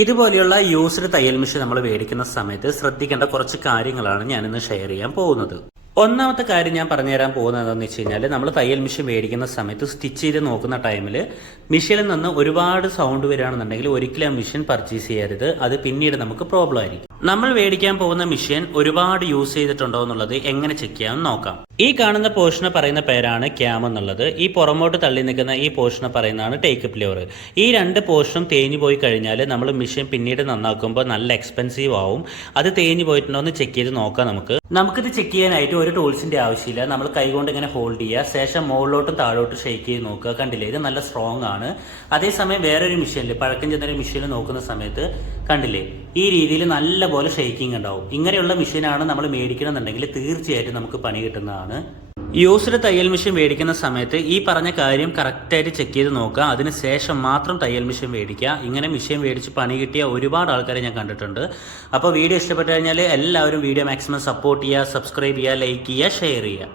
ഇതുപോലെയുള്ള യൂസ്ഡ് തയ്യൽ മെഷീൻ നമ്മൾ മേടിക്കുന്ന സമയത്ത് ശ്രദ്ധിക്കേണ്ട കുറച്ച് കാര്യങ്ങളാണ് ഞാനിന്ന് ഷെയർ ചെയ്യാൻ പോകുന്നത്. ഒന്നാമത്തെ കാര്യം ഞാൻ പറഞ്ഞുതരാൻ പോകുന്നത് എന്താണെന്ന് വെച്ച് കഴിഞ്ഞാൽ, നമ്മൾ തയ്യൽ മെഷീൻ മേടിക്കുന്ന സമയത്ത് സ്റ്റിച്ച് ചെയ്ത് നോക്കുന്ന ടൈമിൽ മെഷീനിൽ നിന്ന് ഒരുപാട് സൗണ്ട് വരികയാണെന്നുണ്ടെങ്കിൽ ഒരിക്കലും ആ മെഷീൻ പർച്ചേസ് ചെയ്യരുത്. അത് പിന്നീട് നമുക്ക് പ്രോബ്ലം ആയിരിക്കും. നമ്മൾ മേടിക്കാൻ പോകുന്ന മെഷീൻ ഒരുപാട് യൂസ് ചെയ്തിട്ടുണ്ടോ എന്നുള്ളത് എങ്ങനെ ചെക്ക് ചെയ്യാമെന്ന് നോക്കാം. ഈ കാണുന്ന പോർഷനെ പറയുന്ന പേരാണ് ക്യാം എന്നുള്ളത്. ഈ പുറമോട്ട് തള്ളി നിൽക്കുന്ന ഈ പോർഷനെ പറയുന്നതാണ് ടേക്കപ്പ് ലിവർ. ഈ രണ്ട് പോർഷനും തേഞ്ഞു പോയി കഴിഞ്ഞാൽ നമ്മൾ മെഷീൻ പിന്നീട് നന്നാക്കുമ്പോൾ നല്ല എക്സ്പെൻസീവ് ആവും. അത് തേഞ്ഞു പോയിട്ടുണ്ടോ എന്ന് ചെക്ക് ചെയ്ത് നോക്കാം. നമുക്കിത് ചെക്ക് ചെയ്യാനായിട്ട് ഒരു ടൂൾസിന്റെ ആവശ്യമില്ല. നമ്മൾ കൈകൊണ്ട് ഇങ്ങനെ ഹോൾഡ് ചെയ്യുക, ശേഷം മുകളിലോട്ടും താഴോട്ടും ഷെയ്ക്ക് ചെയ്ത് നോക്കുക. കണ്ടില്ലേ, ഇത് നല്ല സ്ട്രോങ് ആണ്. അതേസമയം വേറൊരു മെഷീനിൽ, പഴക്കം ചെന്നൊരു മെഷീനിൽ നോക്കുന്ന സമയത്ത് കണ്ടില്ലേ, ഈ രീതിയിൽ നല്ലപോലെ ഷെയ്ക്കിങ് ഉണ്ടാവും. ഇങ്ങനെയുള്ള മെഷീനാണ് നമ്മൾ മേടിക്കണമെന്നുണ്ടെങ്കിൽ തീർച്ചയായിട്ടും നമുക്ക് പണി കിട്ടുന്നതാണ്. യൂസ്ഡ് തയ്യൽ മെഷീൻ മേടിക്കുന്ന സമയത്ത് ഈ പറഞ്ഞ കാര്യം കറക്റ്റായിട്ട് ചെക്ക് ചെയ്ത് നോക്കുക. അതിന് ശേഷം മാത്രം തയ്യൽ മെഷീൻ മേടിക്കുക. ഇങ്ങനെ മെഷീൻ മേടിച്ച് പണി കിട്ടിയ ഒരുപാട് ആൾക്കാരെ ഞാൻ കണ്ടിട്ടുണ്ട്. അപ്പോൾ വീഡിയോ ഇഷ്ടപ്പെട്ടു കഴിഞ്ഞാൽ എല്ലാവരും വീഡിയോ മാക്സിമം സപ്പോർട്ട് ചെയ്യുക, സബ്സ്ക്രൈബ് ചെയ്യുക, ലൈക്ക് ചെയ്യുക, ഷെയർ ചെയ്യുക.